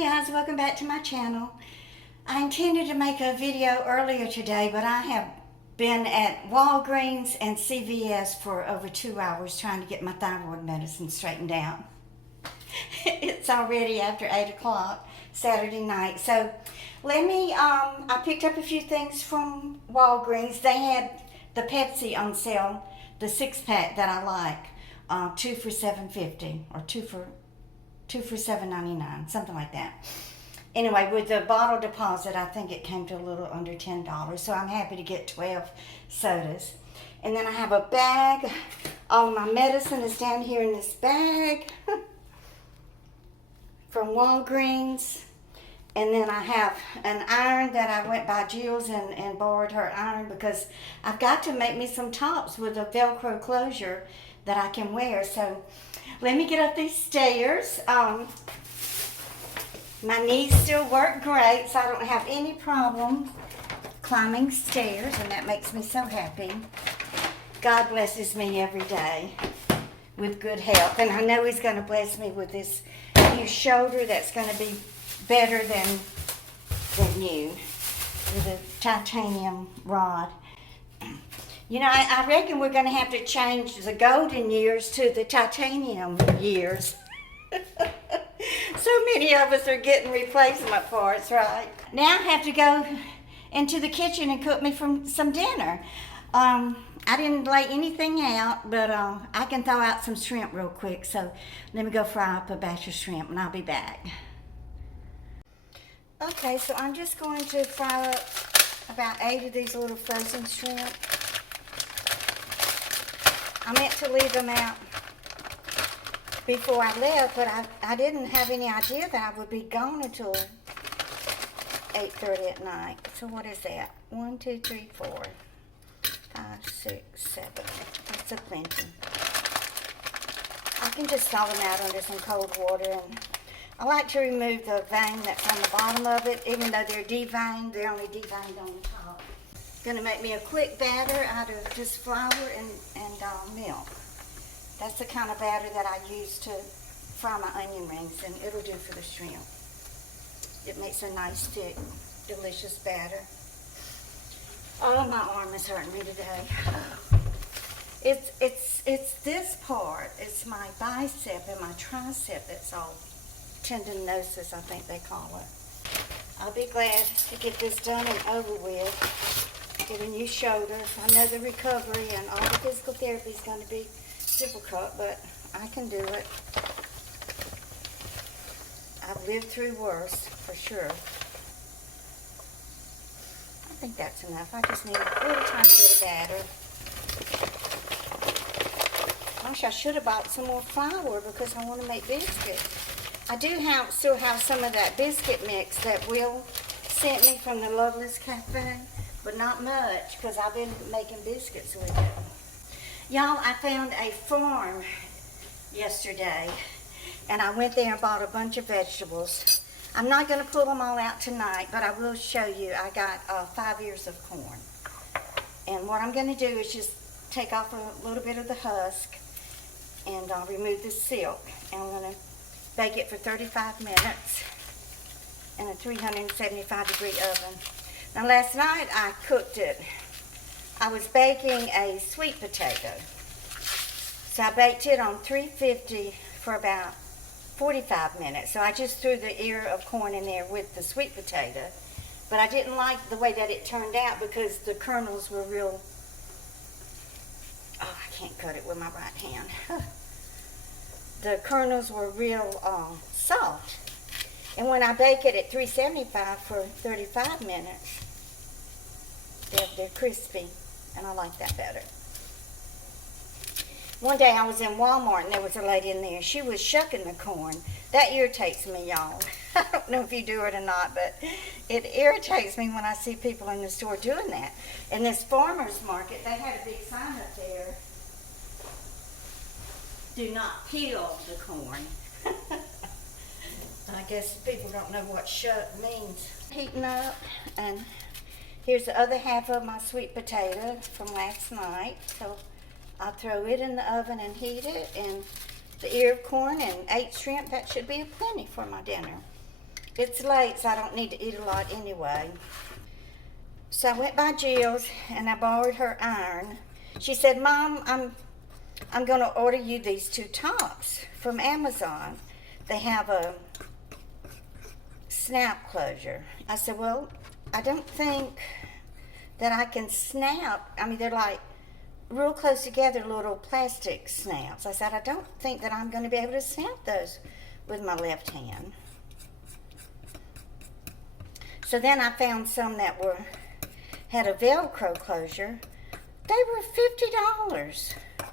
guys, welcome back to my channel. I intended to make a video earlier today, but I have been at Walgreens and CVS for over 2 hours trying to get my thyroid medicine straightened out. It's already after 8 o'clock Saturday night. So I picked up a few things from Walgreens. They had the Pepsi on sale, the 6-pack that I like, 2 for $7.50 or 2 for $7.99, something like that. Anyway, with the bottle deposit, I think it came to a little under $10, so I'm happy to get 12 sodas. And then I have a bag. All my medicine is down here in this bag from Walgreens. And then I have an iron that I went by Jill's and borrowed her iron because I've got to make me some tops with a Velcro closure that I can wear. So let me get up these stairs. My knees still work great, so I don't have any problem climbing stairs, and that makes me so happy. God blesses me every day with good health, and I know He's going to bless me with this new shoulder that's going to be better than new, with a titanium rod. You know, I reckon we're going to have to change the golden years to the titanium years. So many of us are getting replacement parts, right? Now I have to go into the kitchen and cook me some dinner. I didn't lay anything out, but I can throw out some shrimp real quick. So let me go fry up a batch of shrimp and I'll be back. Okay, so I'm just going to fry up about 8 of these little frozen shrimp. I meant to leave them out before I left, but I didn't have any idea that I would be gone until 8:30 at night. So what is that? 1, 2, 3, 4, 5, 6, 7. That's a plenty. I can just thaw them out under some cold water, and I like to remove the vein that's on the bottom of it. Even though they're deveined, they're only deveined on the top. Gonna make me a quick batter out of just flour and milk. That's the kind of batter that I use to fry my onion rings, and it'll do for the shrimp. It makes a nice, thick, delicious batter. Oh, my arm is hurting me today. It's this part. It's my bicep and my tricep that's all tendinosis, I think they call it. I'll be glad to get this done and over with. Get a new shoulder. I know the recovery and all the physical therapy is going to be difficult, but I can do it. I've lived through worse, for sure. I think that's enough. I just need a little tiny bit of batter. Gosh, I should have bought some more flour because I want to make biscuits. I do still have some of that biscuit mix that Will sent me from the Loveless Cafe, but not much because I've been making biscuits with it. Y'all, I found a farm yesterday, and I went there and bought a bunch of vegetables. I'm not going to pull them all out tonight, but I will show you. I got 5 ears of corn. And what I'm going to do is just take off a little bit of the husk and remove the silk. And I'm going to bake it for 35 minutes in a 375-degree oven. Now, last night I cooked it. I was baking a sweet potato. So I baked it on 350 for about 45 minutes. So I just threw the ear of corn in there with the sweet potato. But I didn't like the way that it turned out because the kernels were real... Oh, I can't cut it with my right hand. The kernels were real soft. And when I bake it at 375 for 35 minutes, they're crispy. And I like that better. One day I was in Walmart and there was a lady in there. She was shucking the corn. That irritates me, y'all. I don't know if you do it or not, but it irritates me when I see people in the store doing that. In this farmer's market, they had a big sign up there. Do not peel the corn. I guess people don't know what shuck means. Heating up, and here's the other half of my sweet potato from last night. So I'll throw it in the oven and heat it, and the ear of corn and 8 shrimp, that should be a plenty for my dinner. It's late, so I don't need to eat a lot anyway. So I went by Jill's and I borrowed her iron. She said, Mom, I'm going to order you these 2 tops from Amazon. They have a snap closure. I said, well, I don't think that I can snap. I mean, they're like real close together little plastic snaps. I said, I don't think that I'm going to be able to snap those with my left hand. So then I found some that had a Velcro closure. They were $50. I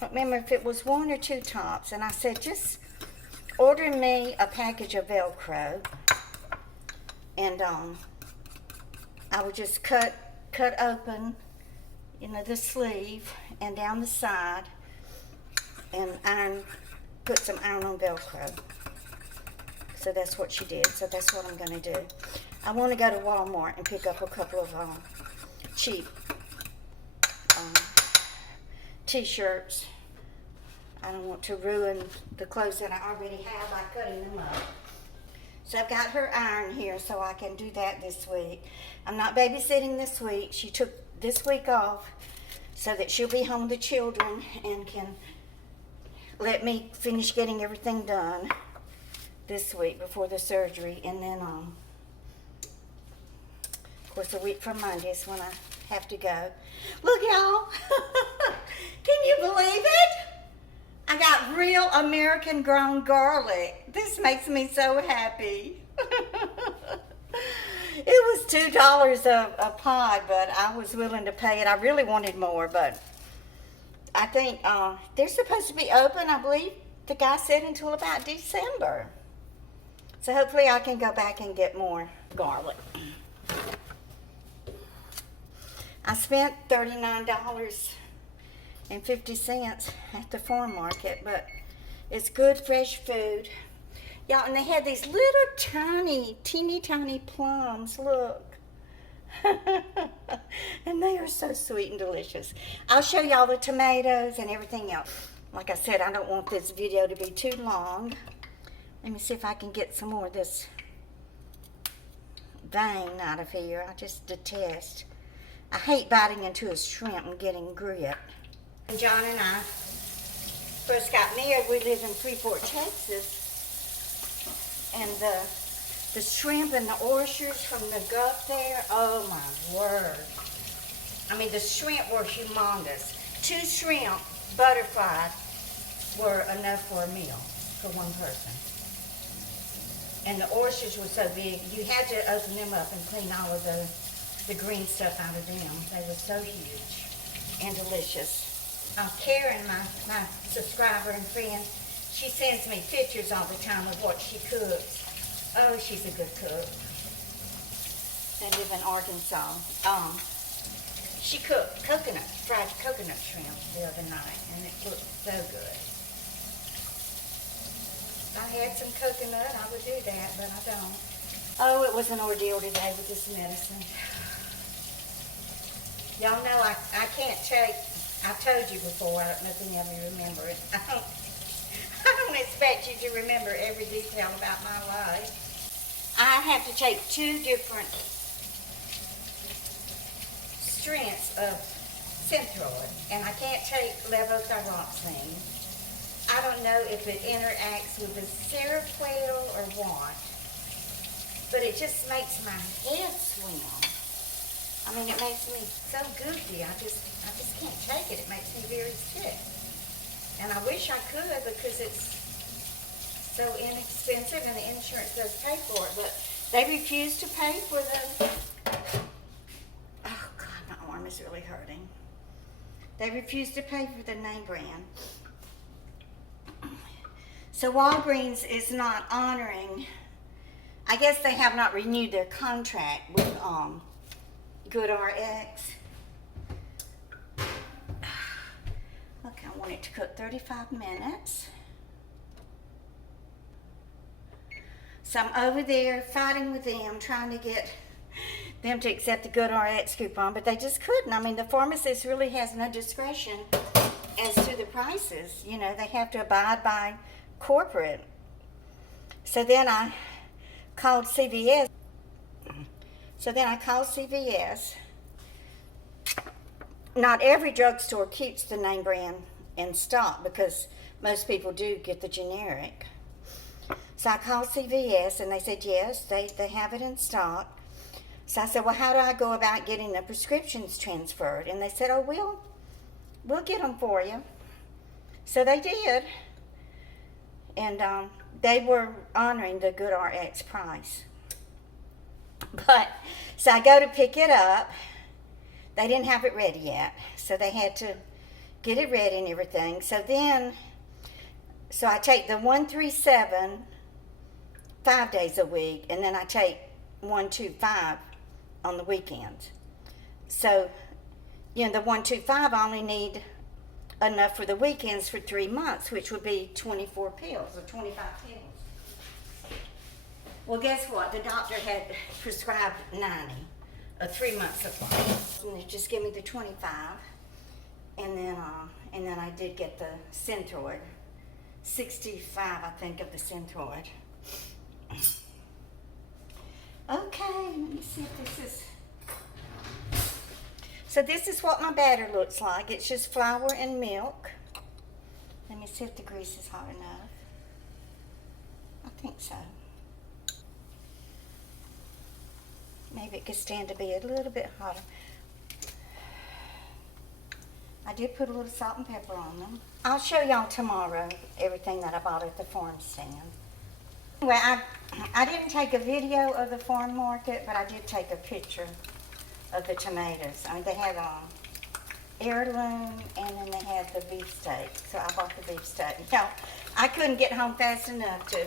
don't remember if it was 1 or 2 tops. And I said, just order me a package of Velcro. And I would just cut open, the sleeve and down the side, and put some iron on Velcro. So that's what she did. So that's what I'm going to do. I want to go to Walmart and pick up a couple of cheap t-shirts. I don't want to ruin the clothes that I already have by cutting them up. So I've got her iron here so I can do that this week. I'm not babysitting this week. She took this week off so that she'll be home with the children and can let me finish getting everything done this week before the surgery. And then, of course, a week from Monday is when I have to go. Look, y'all. Can you believe it? I got real American grown garlic. This makes me so happy. It was $2 a pod, but I was willing to pay it. I really wanted more, but I think they're supposed to be open, I believe the guy said, until about December. So hopefully I can go back and get more garlic. I spent $39.50 at the farm market, but it's good fresh food. Y'all, and they had these little tiny, teeny tiny plums, look. And they are so sweet and delicious. I'll show y'all the tomatoes and everything else. Like I said, I don't want this video to be too long. Let me see if I can get some more of this vein out of here. I just detest. I hate biting into a shrimp and getting grit. John and I first got married. We live in Freeport, Texas. And the shrimp and the oysters from the Gulf there, oh my word. I mean, the shrimp were humongous. 2 shrimp, butterflied, were enough for a meal for one person. And the oysters were so big, you had to open them up and clean all of the green stuff out of them. They were so huge and delicious. Karen, my subscriber and friend, she sends me pictures all the time of what she cooks. Oh, she's a good cook. They live in Arkansas. She cooked fried coconut shrimp the other night, and it looked so good. If I had some coconut, I would do that, but I don't. Oh, it was an ordeal today with this medicine. Y'all know I can't take, I've told you before, I don't know if any of you remember it. I don't expect you to remember every detail about my life. I have to take 2 different strengths of Synthroid, and I can't take levothyroxine. I don't know if it interacts with the Seroquel or what, but it just makes my head swim. I mean, it makes me so goofy. I just can't take it. It makes me very sick. And I wish I could because it's so inexpensive and the insurance does pay for it. But they refuse to pay for the... Oh, God, my arm is really hurting. They refuse to pay for the name brand. So Walgreens is not honoring... I guess they have not renewed their contract with GoodRx. Okay, I want it to cook 35 minutes. So I'm over there fighting with them, trying to get them to accept the GoodRx coupon, but they just couldn't. I mean, the pharmacist really has no discretion as to the prices. You know, they have to abide by corporate. So then I called CVS. So then I called CVS. Not every drugstore keeps the name brand in stock because most people do get the generic. So I called CVS and they said yes, they have it in stock. So I said, well, how do I go about getting the prescriptions transferred? And they said, oh, we'll get them for you. So they did. And they were honoring the GoodRx price. But, so I go to pick it up. They didn't have it ready yet. So they had to get it ready and everything. So I take the 137 5 days a week, and then I take 125 on the weekends. So, the 125 I only need enough for the weekends for 3 months, which would be 24 pills or 25 pills. Well, guess what? The doctor had prescribed 90, a 3-month supply. And they just give me the 25, and then I did get the Synthroid, 65, I think, of the Synthroid. Okay, let me see if this is. So this is what my batter looks like. It's just flour and milk. Let me see if the grease is hot enough. I think so. Maybe it could stand to be a little bit hotter. I did put a little salt and pepper on them. I'll show y'all tomorrow everything that I bought at the farm stand. Anyway, I didn't take a video of the farm market, but I did take a picture of the tomatoes. I mean, they had heirloom, and then they had the beefsteak. So I bought the beefsteak. Now, I couldn't get home fast enough to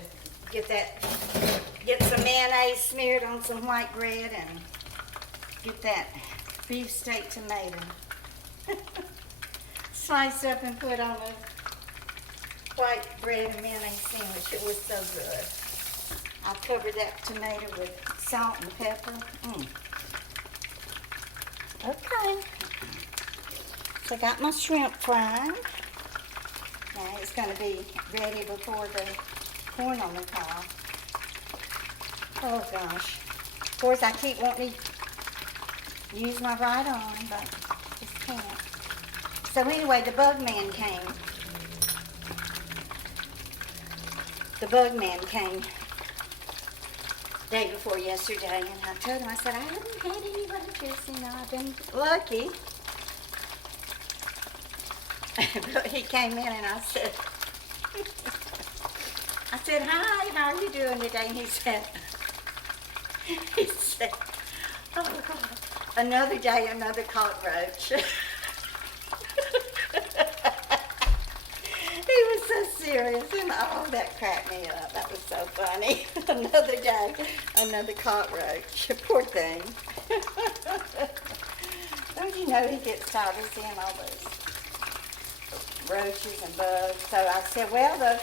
get some mayonnaise smeared on some white bread and get that beefsteak tomato sliced up and put on a white bread and mayonnaise sandwich. It was so good. I covered that tomato with salt and pepper. Okay. So I got my shrimp frying. Now it's going to be ready before the corn on the cob. Oh gosh. Of course I keep wanting to use my right arm, but just can't. So anyway, the bug man came. The bug man came day before yesterday, and I told him, I said, I haven't had any roaches, I've been lucky. But he came in and I said, hi, how are you doing today? And he said, oh God, another day, another cockroach. He was so serious, and oh, that cracked me up. That was so funny. Another day, another cockroach. Poor thing. Don't you know he gets tired of seeing all those roaches and bugs? So I said, well, the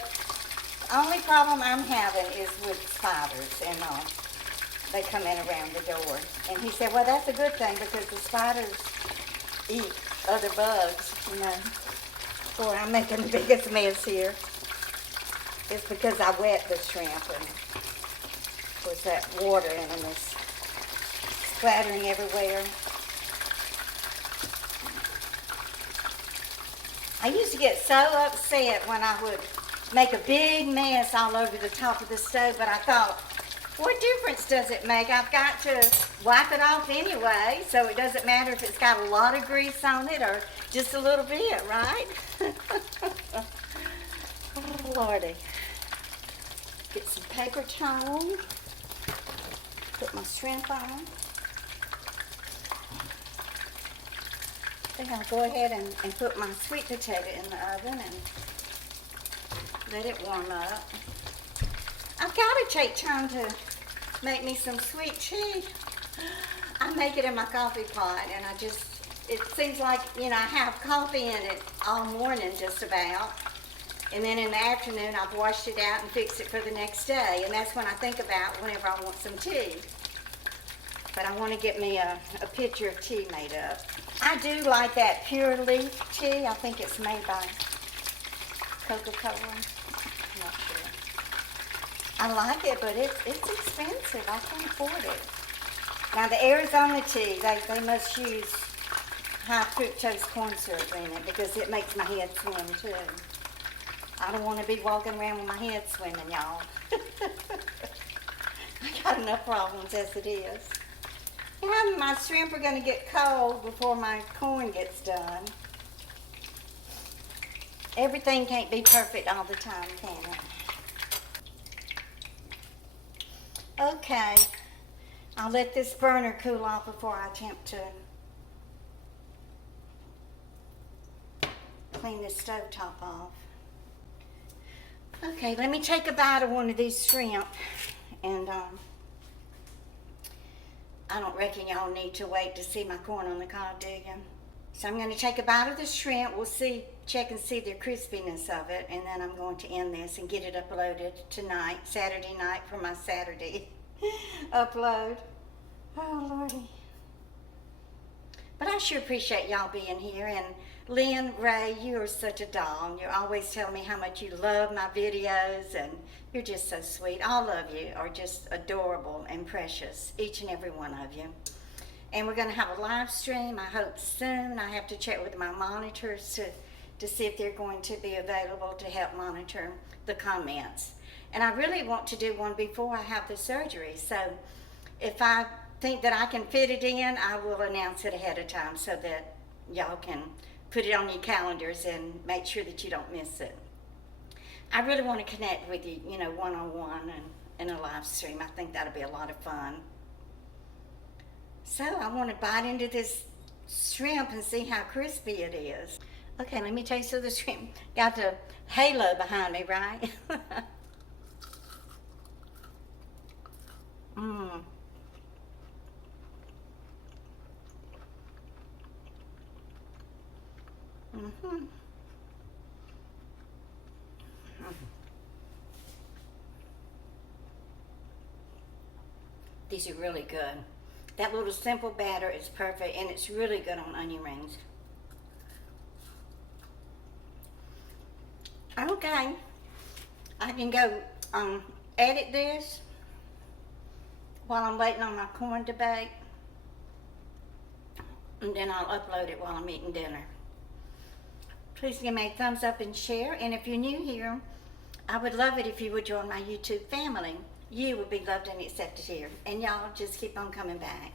only problem I'm having is with spiders, and they come in around the door. And he said, well, that's a good thing because the spiders eat other bugs, Boy, I'm making the biggest mess here. It's because I wet the shrimp, and of course that water in them is splattering everywhere. I used to get so upset when I would make a big mess all over the top of the stove, but I thought, what difference does it make? I've got to wipe it off anyway, so it doesn't matter if it's got a lot of grease on it or just a little bit, right? Oh, Lordy. Get some paper towel. Put my shrimp on. Then I'll go ahead and put my sweet potato in the oven and let it warm up. I've got to take time to make me some sweet tea. I make it in my coffee pot, and it seems like, I have coffee in it all morning just about. And then in the afternoon, I've washed it out and fixed it for the next day. And that's when I think about whenever I want some tea. But I want to get me a pitcher of tea made up. I do like that Pure Leaf tea. I think it's made by Coca-Cola. I'm not sure. I like it, but it's expensive. I can't afford it. Now the Arizona tea, they must use high fructose corn syrup in it because it makes my head swim too. I don't want to be walking around with my head swimming, y'all. I got enough problems as it is. You know, my shrimp are going to get cold before my corn gets done. Everything can't be perfect all the time, can it? Okay, I'll let this burner cool off before I attempt to clean this stove top off. Okay, let me take a bite of one of these shrimp, and I don't reckon y'all need to wait to see my corn on the cob, do you? So I'm going to take a bite of the shrimp. We'll see, check and see the crispiness of it, and then I'm going to end this and get it uploaded tonight, Saturday night, for my Saturday upload. Oh, Lordy. But I sure appreciate y'all being here, and Lynn, Ray, you are such a doll. You're always telling me how much you love my videos, and you're just so sweet. All of you are just adorable and precious, each and every one of you. And we're going to have a live stream, I hope soon. I have to check with my monitors to see if they're going to be available to help monitor the comments. And I really want to do one before I have the surgery. So if I think that I can fit it in, I will announce it ahead of time so that y'all can put it on your calendars and make sure that you don't miss it. I really want to connect with you, you know, one-on-one and in a live stream. I think that'll be a lot of fun. So I want to bite into this shrimp and see how crispy it is. Okay, let me taste of the shrimp. Got the halo behind me, right? Mmm. Mm-hmm. These are really good. That little simple batter is perfect, and it's really good on onion rings. Okay, I can go edit this while I'm waiting on my corn to bake, and then I'll upload it while I'm eating dinner. Please give me a thumbs up and share, and if you're new here, I would love it if you would join my YouTube family. You would be loved and accepted here, and y'all just keep on coming back.